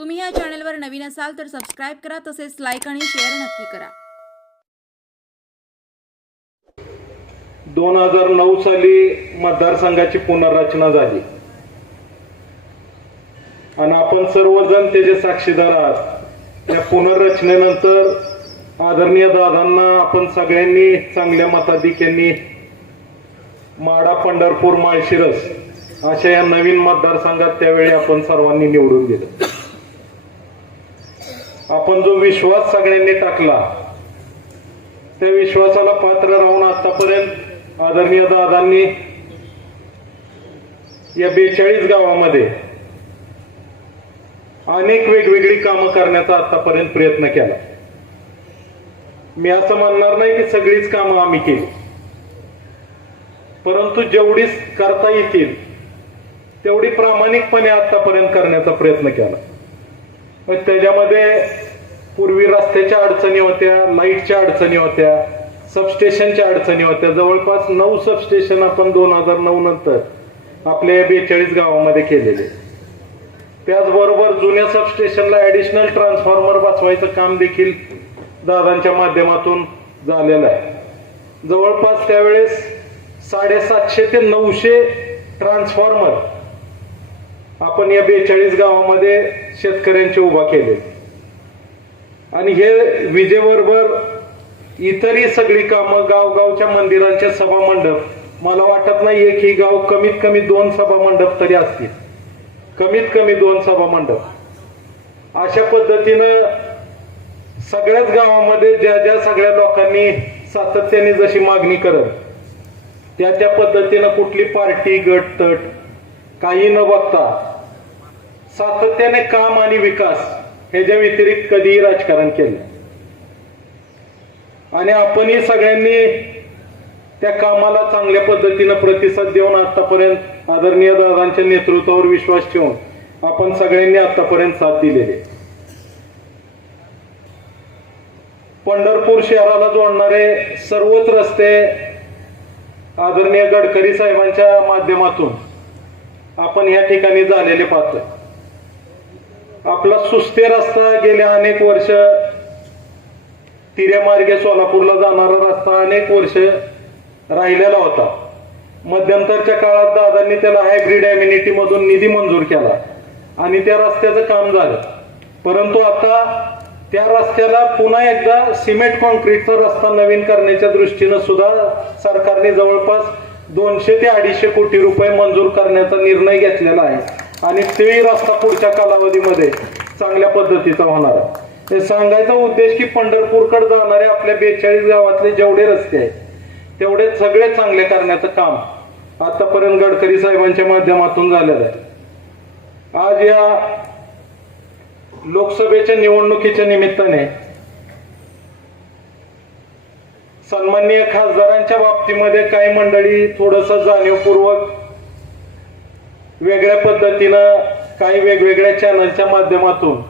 तुम्ही या चॅनलवर नवीन असाल तर सबस्क्राईब करा तसेच लाईक आणि शेअर नक्की करा. दोन हजार नऊ साली मतदारसंघाची पुनर्रचना झाली. आणि आपण सर्वजण त्याचे साक्षीदार आहात त्या पुनर्रचनेनंतर आदरणीय दादांना आपण सगळ्यांनी चांगल्या मताधिक्यांनी माडा पंढरपूर माळशिरस अशा या नवीन मतदारसंघात त्यावेळी आपण सर्वांनी निवडून दिलं. आपण जो विश्वास सगळ्यांनी टाकला त्या विश्वासाला पात्र राहून आतापर्यंत आदरणीय दादांनी या बेचाळीस गावामध्ये अनेक वेगवेगळी कामं करण्याचा आतापर्यंत प्रयत्न केला. मी असं म्हणणार नाही की सगळीच कामं आम्ही केली. परंतु जेवढीच करता येतील तेवढी प्रामाणिकपणे आतापर्यंत करण्याचा प्रयत्न केला. त्याच्यामध्ये पूर्वी रस्त्याच्या अडचणी होत्या लाईटच्या अडचणी होत्या सबस्टेशनच्या अडचणी होत्या. जवळपास नऊ सबस्टेशन आपण दोन हजार नऊ नंतर आपल्या बेचाळीस गावामध्ये केलेले. त्याचबरोबर जुन्या सबस्टेशनला ऍडिशनल ट्रान्सफॉर्मर बसवायचं काम देखील दादांच्या माध्यमातून झालेलं आहे. जवळपास त्यावेळेस साडेसातशे ते नऊशे ट्रान्सफॉर्मर आपण या बेचाळीस गावामध्ये शेतकऱ्यांचे उभा केले. आणि हे विजेबरोबर इतरही सगळी कामं गावगावच्या मंदिरांचे सभा मंडप मला वाटत नाही एक ही गाव कमीत कमी दोन सभा मंडप तरी असतील. कमीत कमी दोन सभा मंडप अशा पद्धतीनं सगळ्याच गावामध्ये ज्या ज्या सगळ्या लोकांनी सातत्याने जशी मागणी करत त्या त्या पद्धतीनं कुठली पार्टी गट तट काही न बघता सातत्याने काम आणि विकास ह्याच्या व्यतिरिक्त कधीही राजकारण केलं आणि आपणही सगळ्यांनी त्या कामाला चांगल्या पद्धतीनं प्रतिसाद देऊन आतापर्यंत आदरणीय दादांच्या नेतृत्वावर विश्वास ठेवून आपण सगळ्यांनी आतापर्यंत साथ दिलेली पंढरपूर शहराला जोडणारे सर्वच रस्ते आदरणीय गडकरी साहेबांच्या माध्यमातून आपण या ठिकाणी झालेले पाहतोय. आपला सुस्ते रस्ता गेल्या अनेक वर्ष तिऱ्यामार्गे सोलापूरला जाणारा रस्ता अनेक वर्ष राहिलेला होता. मध्यंतरच्या काळात दादांनी त्याला हायब्रिड अम्युनिटी मधून निधी मंजूर केला आणि त्या रस्त्याचं काम झालं. परंतु आता त्या रस्त्याला पुन्हा एकदा सिमेंट कॉन्क्रीटचा रस्ता नवीन करण्याच्या दृष्टीनं सुद्धा सरकारने जवळपास दोनशे ते अडीचशे कोटी रुपये मंजूर करण्याचा निर्णय घेतलेला आहे. आणि तेही रस्ता पुढच्या कालावधीमध्ये चांगल्या पद्धतीचा होणार आहे. हे सांगायचा उद्देश की पंढरपूरकडे जाणारे आपल्या बेचाळीस गावातले जेवढे रस्ते आहेत तेवढे सगळे चांगले करण्याचं काम आतापर्यंत गडकरी साहेबांच्या माध्यमातून झालेलं आहे. आज या लोकसभेच्या निवडणुकीच्या निमित्ताने सन्माननीय खासदारांच्या बाबतीमध्ये काही मंडळी थोडस जाणीवपूर्वक वेगळ्या पद्धतीनं काही वेगवेगळ्या चॅनलच्या माध्यमातून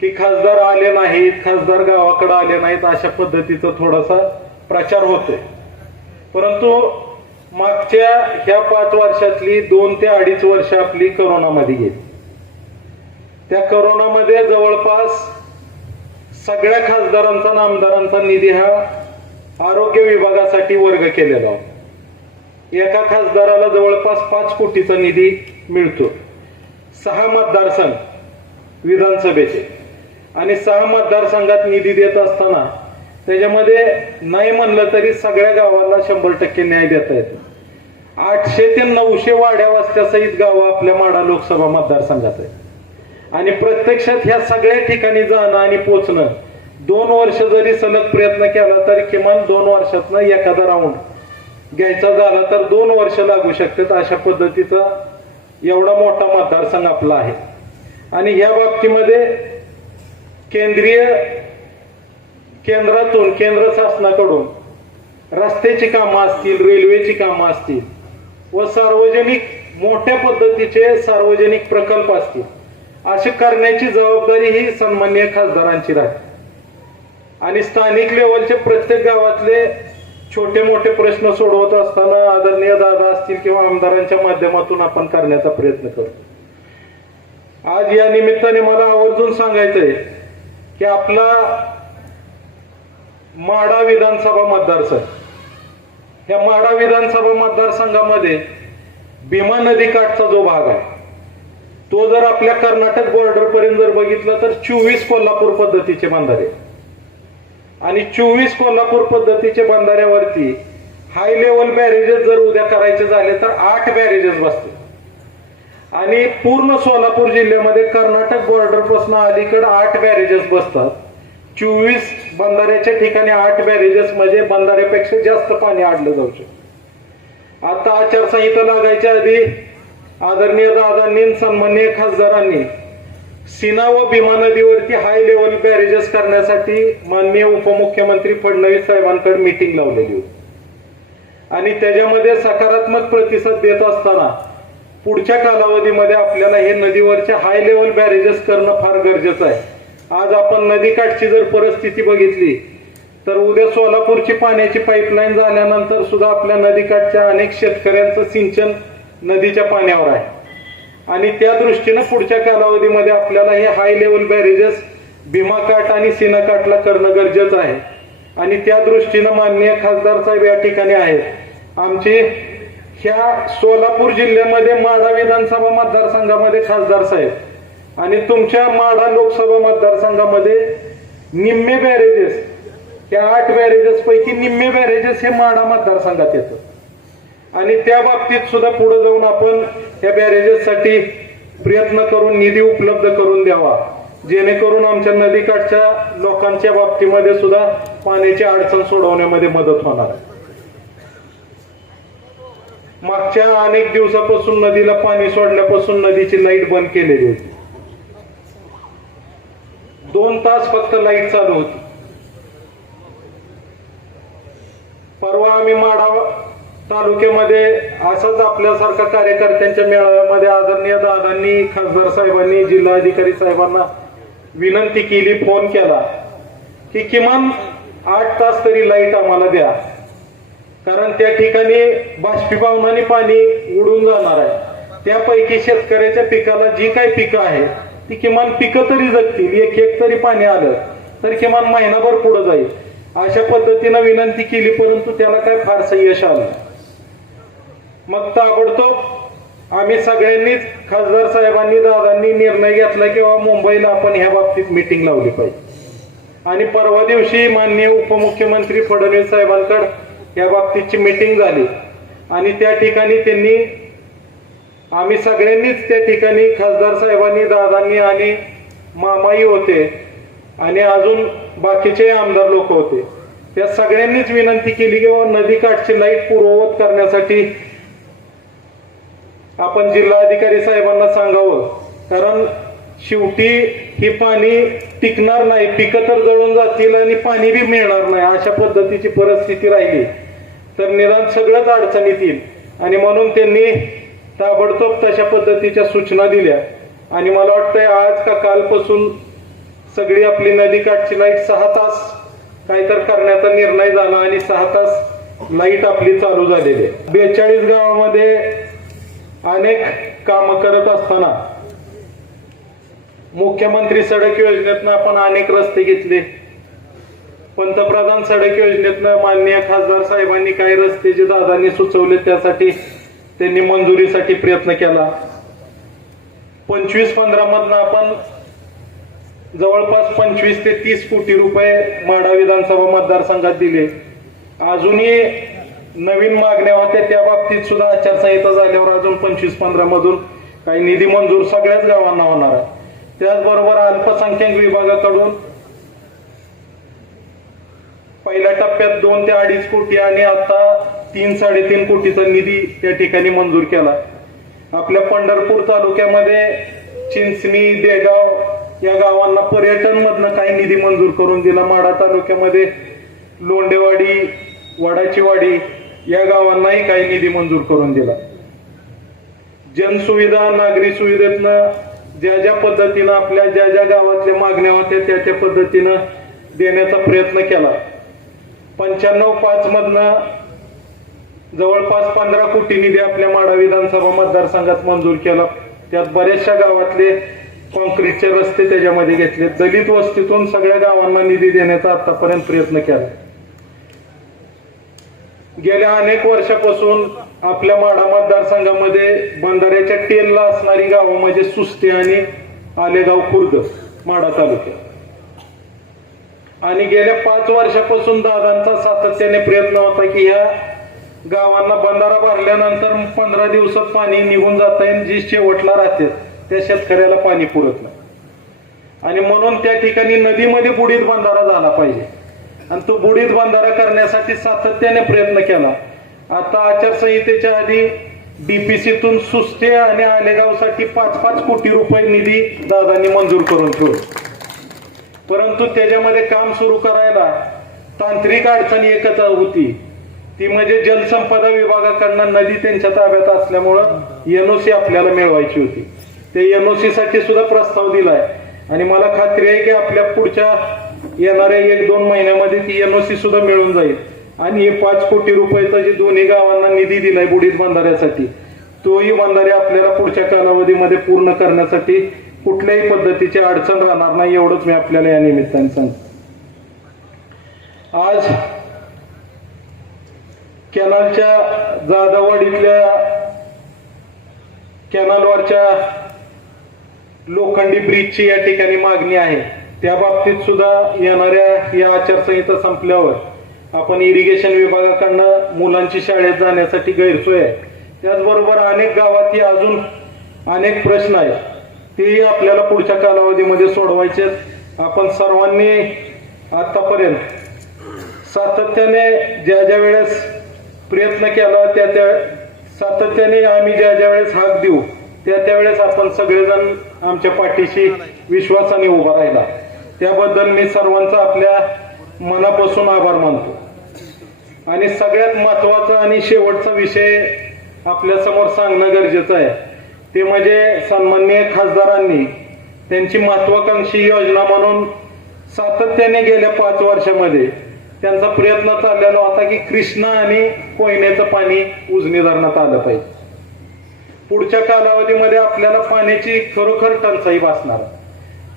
की खासदार आले नाहीत खासदार गावाकडे आले नाहीत अशा पद्धतीचा थोडासा प्रचार होतोय. परंतु मागच्या ह्या पाच वर्षातली दोन ते अडीच वर्ष आपली करोनामध्ये गेली. त्या करोनामध्ये जवळपास सगळ्या खासदारांचा आमदारांचा निधी हा आरोग्य विभागासाठी वर्ग केलेला होता. एका खासदाराला जवळपास पाच कोटीचा निधी मिळतो. सहा मतदारसंघ विधानसभेचे. आणि सहा मतदारसंघात निधी देत असताना त्याच्यामध्ये नाही म्हणलं तरी सगळ्या गावाला शंभर टक्के न्याय देता येतो. आठशे ते नऊशे वाड्या वस्त्यासहित गावं आपल्या माडा लोकसभा मतदारसंघात आहे आणि प्रत्यक्षात ह्या सगळ्या ठिकाणी जाणं आणि पोचणं दोन वर्ष जरी सलग प्रयत्न केला तर किमान दोन वर्षातनं एखादा राऊंड घ्यायचा झाला तर दोन वर्ष लागू शकतात. अशा पद्धतीचा एवढा मोठा मतदारसंघ आपला आहे. आणि या बाबतीमध्ये केंद्रीय केंद्रातून केंद्र शासनाकडून रस्त्याची कामं असतील रेल्वेची कामं असतील व सार्वजनिक मोठ्या पद्धतीचे सार्वजनिक प्रकल्प असतील असे करण्याची जबाबदारी ही सन्मान्य खासदारांची राहते आणि स्थानिक लेवलचे प्रत्येक गावातले छोटे मोठे प्रश्न सोडवत असताना आदरणीय दादा असतील किंवा आमदारांच्या माध्यमातून आपण करण्याचा प्रयत्न करतो. आज या निमित्ताने मला आवर्जून सांगायचंय की आपला माडा विधानसभा मतदारसंघ या माडा विधानसभा मतदारसंघामध्ये भीमा नदी काठचा जो भाग आहे तो जर आपल्या कर्नाटक बॉर्डर पर्यंत जर बघितलं तर चोवीस कोल्हापूर पद्धतीचे बंधारे आणि चोवीस कोल्हापूर पद्धतीचे बंधाऱ्यावरती हाय लेवल बॅरेजेस जर उद्या करायचे झाले तर आठ बॅरेजेस बसतील. आणि पूर्ण सोलापूर जिल्ह्यामध्ये कर्नाटक बॉर्डरपासून अलीकडे आठ बॅरेजेस बसतात. चोवीस बंधाऱ्याच्या ठिकाणी आठ बॅरेजेस म्हणजे बंधाऱ्यापेक्षा जास्त पाणी आणलं जाऊ शकतं. आता आचारसंहिता लागायच्या आधी आदरणीय दादांनी सन्माननीय खासदारांनी सीना व भीमा नदीवरती हाय लेवल बॅरेजेस करण्यासाठी माननीय उपमुख्यमंत्री फडणवीस साहेबांकडे मिटिंग लावलेली होती. आणि त्याच्यामध्ये सकारात्मक प्रतिसाद देत असताना पुढच्या कालावधीमध्ये आपल्याला हे नदीवरच्या हाय लेवल बॅरेजेस करणं फार गरजेचं आहे. आज आपण नदीकाठची जर परिस्थिती बघितली तर उद्या सोलापूरची पाण्याची पाईपलाईन झाल्यानंतर सुद्धा आपल्या नदीकाठच्या अनेक शेतकऱ्यांचं सिंचन नदीच्या पाण्यावर आहे. आणि त्या दृष्टीनं पुढच्या कालावधीमध्ये आपल्याला हे हाय लेवल बॅरेजेस भीमाकाट आणि सिनाकाटला करणं गरजेचं आहे. आणि त्या दृष्टीनं माननीय खासदार साहेब या ठिकाणी आहेत. आमची ह्या सोलापूर जिल्ह्यामध्ये माढा विधानसभा मतदारसंघामध्ये खासदार साहेब आणि तुमच्या माढा लोकसभा मतदारसंघामध्ये निम्मे बॅरेजेस या आठ बॅरेजेस पैकी निम्मे बॅरेजेस हे माढा मतदारसंघात येतं. आणि त्या बाबतीत सुद्धा पुढे जाऊन आपण या बॅरेजेससाठी प्रयत्न करून निधी उपलब्ध करून द्यावा. जेणेकरून आमच्या नदीकाठच्या लोकांच्या बाबतीमध्ये सुद्धा पाण्याची अडचण सोडवण्यामध्ये मदत होणार. मागच्या अनेक दिवसापासून नदीला पाणी सोडल्यापासून नदीची लाइट बंद केलेली होती. दोन तास फक्त लाइट चालू होती. परवा आम्ही माडा तालुक्यामध्ये असाच आपल्यासारख्या कार्यकर्त्यांच्या मेळाव्यामध्ये आदरणीय दादांनी खासदार साहेबांनी जिल्हाधिकारी साहेबांना विनंती केली फोन केला की किमान आठ तास तरी लाइट आम्हाला द्या. कारण त्या ठिकाणी बाष्पीभवनाने पाणी उडून जाणार आहे. त्यापैकी शेतकऱ्याच्या पिकाला जी काही पिकं आहेत ती किमान पिकं तरी जगतील एक एक तरी पाणी आलं तर किमान महिनाभर पुढे जाईल. अशा पद्धतीनं विनंती केली परंतु त्याला काय फारसं यश आलं मग ताबडतोब आम्ही सगळ्यांनीच खासदार साहेबांनी दादांनी निर्णय घेतला किंवा मुंबईला आपण ह्या बाबतीत मिटिंग लावली पाहिजे. आणि परवा दिवशी माननीय उपमुख्यमंत्री फडणवीस साहेबांकडे या बाबतीतची मीटिंग झाली. आणि त्या ठिकाणी त्यांनी आम्ही सगळ्यांनीच त्या ठिकाणी खासदार साहेबांनी दादांनी आणि मामाई होते आणि अजून बाकीचे आमदार लोक होते. त्या सगळ्यांनीच विनंती केली की बाबा नदीकाठची लाइट पूर्ववत करण्यासाठी आपण जिल्हाधिकारी साहेबांना सांगावं. कारण शेवटी हे पाणी टिकणार नाही. पिकं तर जळून जातील आणि पाणी बी मिळणार नाही. अशा पद्धतीची परिस्थिती राहिली. तर निदान सगळंच अडचणीत येईल. आणि म्हणून त्यांनी ताबडतोब तशा पद्धतीच्या सूचना दिल्या. आणि मला वाटतंय आज का कालपासून सगळी आपली नदीकाठची लाइट सहा तास काहीतर करण्याचा निर्णय झाला आणि सहा तास लाइट आपली चालू झालेली आहे. बेचाळीस गावामध्ये अनेक काम करत असताना मुख्यमंत्री सडक योजनेतनं आपण अनेक रस्ते घेतले. पंतप्रधान सडक योजनेतनं माननीय खासदार साहेबांनी काही रस्ते जे दादांनी सुचवले त्यासाठी त्यांनी मंजुरीसाठी प्रयत्न केला. पंचवीस पंधरा मधनं आपण जवळपास पंचवीस ते तीस कोटी रुपये माढा विधानसभा मतदारसंघात दिले. अजूनही नवीन मागण्या होत्या त्या बाबतीत सुद्धा आचारसंहिता झाल्यावर अजून पंचवीस पंधरा मधून काही निधी मंजूर सगळ्याच गावांना होणार आहे. त्याचबरोबर अल्पसंख्याक विभागाकडून पहिल्या टप्प्यात दोन ते अडीच कोटी आणि आता तीन साडेतीन कोटीचा निधी त्या ठिकाणी मंजूर केला आपल्या पंढरपूर तालुक्यामध्ये चिंचणी देगाव या गावांना पर्यटन मधनं काही निधी मंजूर करून दिला. माढा तालुक्यामध्ये लोंडेवाडी वडाचीवाडी या गावांनाही काही निधी मंजूर करून दिला. जनसुविधा नागरी सुविधेतनं ज्या ज्या पद्धतीनं आपल्या ज्या ज्या गावातल्या मागण्या होत्या त्या त्या पद्धतीनं देण्याचा प्रयत्न केला. पंच्याण्णव पाच मधनं जवळपास पंधरा कोटी निधी आपल्या माडा विधानसभा मतदारसंघात मंजूर केला. त्यात बऱ्याचशा गावातले कॉन्क्रीटचे रस्ते त्याच्यामध्ये घेतले. दलित वस्तीतून सगळ्या गावांना निधी देण्याचा आतापर्यंत प्रयत्न केला. गेल्या अनेक वर्षापासून आपल्या माढा मतदारसंघामध्ये बंधाऱ्याच्या टेलला असणारी गावं म्हणजे सुस्ते आणि आलेगाव खुर्द माढा तालुक्यात. आणि गेल्या पाच वर्षापासून दादांचा सातत्याने प्रयत्न होता की ह्या गावांना बंधारा भरल्यानंतर पंधरा दिवसात पाणी निघून जात आहे जी शेवटला राहते त्या शेतकऱ्याला पाणी पुरत नाही. आणि म्हणून त्या ठिकाणी नदीमध्ये बुडीत बंधारा झाला पाहिजे. आणि तो बुडीत बंधारा करण्यासाठी सातत्याने प्रयत्न केला. आता आचारसंहितेच्या आधी डीपीसीतून सुस्ते आणि आलेगावसाठी पाच पाच कोटी रुपये निधी दादांनी मंजूर करून ठेवला. परंतु त्याच्यामध्ये काम सुरू करायला तांत्रिक अडचणी एकच होती. ती म्हणजे जलसंपदा विभागाकडनं नदी त्यांच्या ताब्यात असल्यामुळं एनओसी आपल्याला मिळवायची होती. ते एनओसी साठी सुद्धा प्रस्ताव दिलाय. आणि मला खात्री आहे की आपल्या पुढच्या येणाऱ्या एक दोन महिन्यामध्ये ती एनओसी सुद्धा मिळून जाईल. आणि हे पाच कोटी रुपयाचा जे दोन्ही गावांना निधी दिलाय बुडीत बंधाऱ्यासाठी तोही बंधारे आपल्याला पुढच्या कालावधीमध्ये पूर्ण करण्यासाठी कुठल्याही पद्धतीची अडचण राहणार नाही एवढंच मी आपल्याला या निमित्ताने सांगतो. आज कॅनलच्या जाधववाडीतल्या कॅनलवरच्या लोखंडी ब्रिजची या ठिकाणी मागणी आहे. त्या बाबतीत सुद्धा येणाऱ्या या आचारसंहिता संपल्यावर आपण इरिगेशन विभागाकडनं मुलांची शाळेत जाण्यासाठी गैरसोय आहे. त्याचबरोबर अनेक गावातही अजून अनेक प्रश्न आहेत. तेही आपल्याला पुढच्या कालावधीमध्ये सोडवायचे आहेत. आपण सर्वांनी आतापर्यंत सातत्याने ज्या ज्या वेळेस प्रयत्न केला त्या त्या सातत्याने आम्ही ज्या ज्या वेळेस हाक देऊ त्या त्यावेळेस आपण सगळेजण आमच्या पाठीशी विश्वासाने उभा राहिला. त्याबद्दल मी सर्वांचा आपल्या मनापासून आभार मानतो. आणि सगळ्यात महत्त्वाचा आणि शेवटचा विषय आपल्यासमोर सांगणं गरजेचं आहे. ते म्हणजे सन्माननीय खासदारांनी त्यांची महत्वाकांक्षी योजना म्हणून सातत्याने गेल्या पाच वर्षामध्ये त्यांचा प्रयत्न चाललेला होता की कृष्णा आणि कोयनेचं पाणी उजनी धरणात आलं पाहिजे. पुढच्या कालावधीमध्ये आपल्याला पाण्याची खरोखर टंचाई भासणार.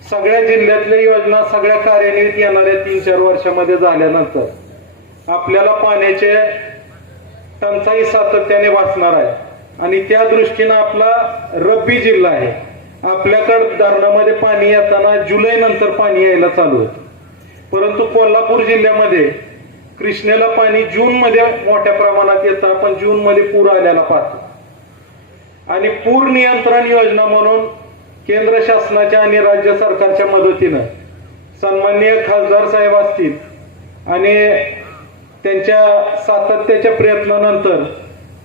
सगळ्या जिल्ह्यातल्या योजना सगळ्या कार्यान्वित येणाऱ्या तीन चार वर्षामध्ये झाल्यानंतर आपल्याला पाण्याचे टंचाई सातत्याने वाचणार आहे. आणि त्या दृष्टीनं आपला रब्बी जिल्हा आहे. आपल्याकडे धरणामध्ये पाणी येताना जुलै नंतर पाणी यायला चालू होतं. परंतु कोल्हापूर जिल्ह्यामध्ये कृष्णेला पाणी जून मध्ये मोठ्या प्रमाणात येतं. आपण जून मध्ये पूर आलेला पाहतो. आणि पूर नियंत्रण योजना म्हणून केंद्र शासनाच्या आणि राज्य सरकारच्या मदतीनं सन्माननीय खासदार साहेब असतील आणि त्यांच्या सातत्याच्या प्रयत्नानंतर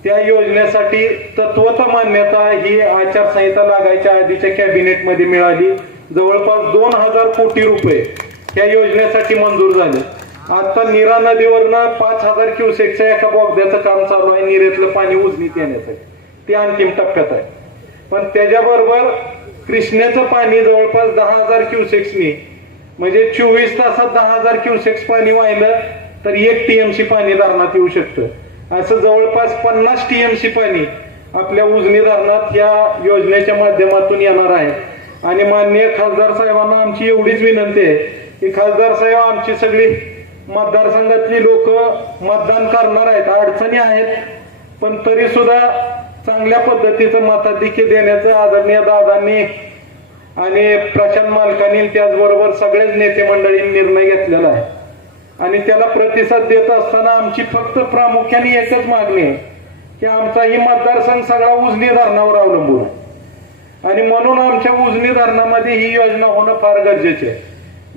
त्या योजनेसाठी तत्वता मान्यता ही आचारसंहिता लागायच्या आधीच्या कॅबिनेटमध्ये मिळाली. जवळपास दोन हजार कोटी रुपये या योजनेसाठी मंजूर झाले. आता नीरा नदीवरनं पाच हजार क्युसेकच्या एका बोगद्याचं काम चालू आहे. निरेतलं पाणी उजनीत येण्यासाठी. ते अंतिम टप्प्यात आहे. पण त्याच्याबरोबर कृष्णेचं पाणी जवळपास दहा हजार क्युसेक्सनी म्हणजे चोवीस तासात दहा हजार क्युसेक्स पाणी वाहिलं तर एक टीएमसी पाणी धरणात येऊ शकतं. असं जवळपास पन्नास टीएमसी पाणी आपल्या उजनी धरणात या योजनेच्या माध्यमातून येणार आहे. आणि माननीय खासदार साहेबांना आमची एवढीच विनंती आहे की खासदार साहेब आमची सगळी मतदारसंघातली लोक मतदान करणार आहेत. अडचणी आहेत पण तरी सुद्धा चांगल्या पद्धतीचं मताधिक्य देण्याचं आदरणीय दादांनी आणि प्रशांत मालकांनी त्याचबरोबर सगळेच नेते मंडळींनी निर्णय घेतलेला आहे. आणि त्याला प्रतिसाद देत असताना आमची फक्त प्रामुख्याने एकच मागणी आहे की आमचा ही मतदारसंघ सगळा उजनी धरणावर अवलंबून आहे. आणि म्हणून आमच्या उजनी धरणामध्ये ही योजना होणं फार गरजेचे आहे.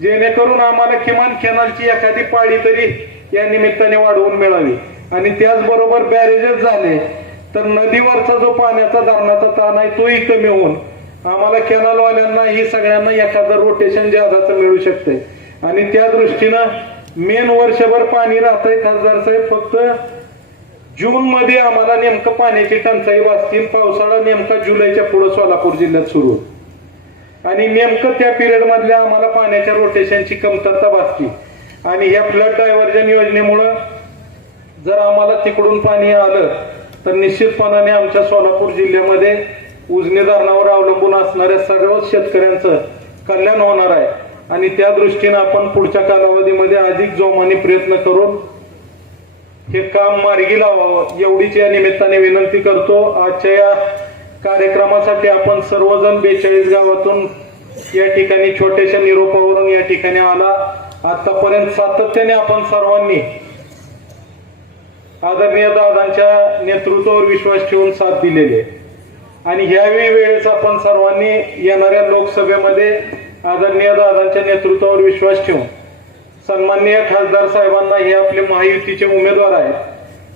जेणेकरून आम्हाला किमान कॅनलची एखादी पाळी तरी या निमित्ताने वाढवून मिळावी. आणि त्याचबरोबर बॅरेजेस झाले तर नदीवरचा जो पाण्याचा धरणाचा ताण आहे तोही कमी होऊन आम्हाला कॅनलवाल्यांना ही सगळ्यांना एखादं रोटेशन जादाचं मिळू शकते. आणि त्या दृष्टीनं मेन वर्षभर पाणी राहतंय खासदार साहेब फक्त जून मध्ये आम्हाला नेमकं पाण्याची टंचाई वाचतील पावसाळा नेमका जुलैच्या पुढे सोलापूर जिल्ह्यात सुरू. आणि नेमकं त्या पिरियड मधल्या आम्हाला पाण्याच्या रोटेशनची कमतरता भासती आणि ह्या फ्लड डायव्हर्जन योजनेमुळं जर आम्हाला तिकडून पाणी आलं तर निश्चितपणाने आमच्या सोलापूर जिल्ह्यामध्ये उजनी धरणावर अवलंबून असणाऱ्या सर्वच शेतकऱ्यांचं कल्याण होणार आहे. आणि त्या दृष्टीने आपण पुढच्या कालावधीमध्ये अधिक जोमाने प्रयत्न करून हे काम मार्गी लावावं एवढीच या निमित्ताने विनंती करतो. आजच्या या कार्यक्रमासाठी आपण सर्वजण बेचाळीस गावातून या ठिकाणी छोट्याशा निरोपावरून या ठिकाणी आला. आतापर्यंत सातत्याने आपण सर्वांनी आदरणीय दादांच्या नेतृत्वावर विश्वास ठेवून साथ दिलेली आहे. आणि ह्यावेळी वेळेस आपण सर्वांनी येणाऱ्या लोकसभेमध्ये आदरणीय दादांच्या नेतृत्वावर विश्वास ठेवून सन्माननीय खासदार साहेबांना हे आपले महायुतीचे उमेदवार आहेत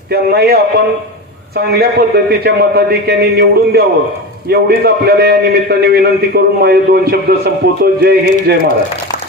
त्यांनाही आपण चांगल्या पद्धतीच्या मताधिक्याने निवडून द्यावं एवढीच आपल्याला या निमित्ताने विनंती करून माझे दोन शब्द संपवतो. जय हिंद जय महाराष्ट्र.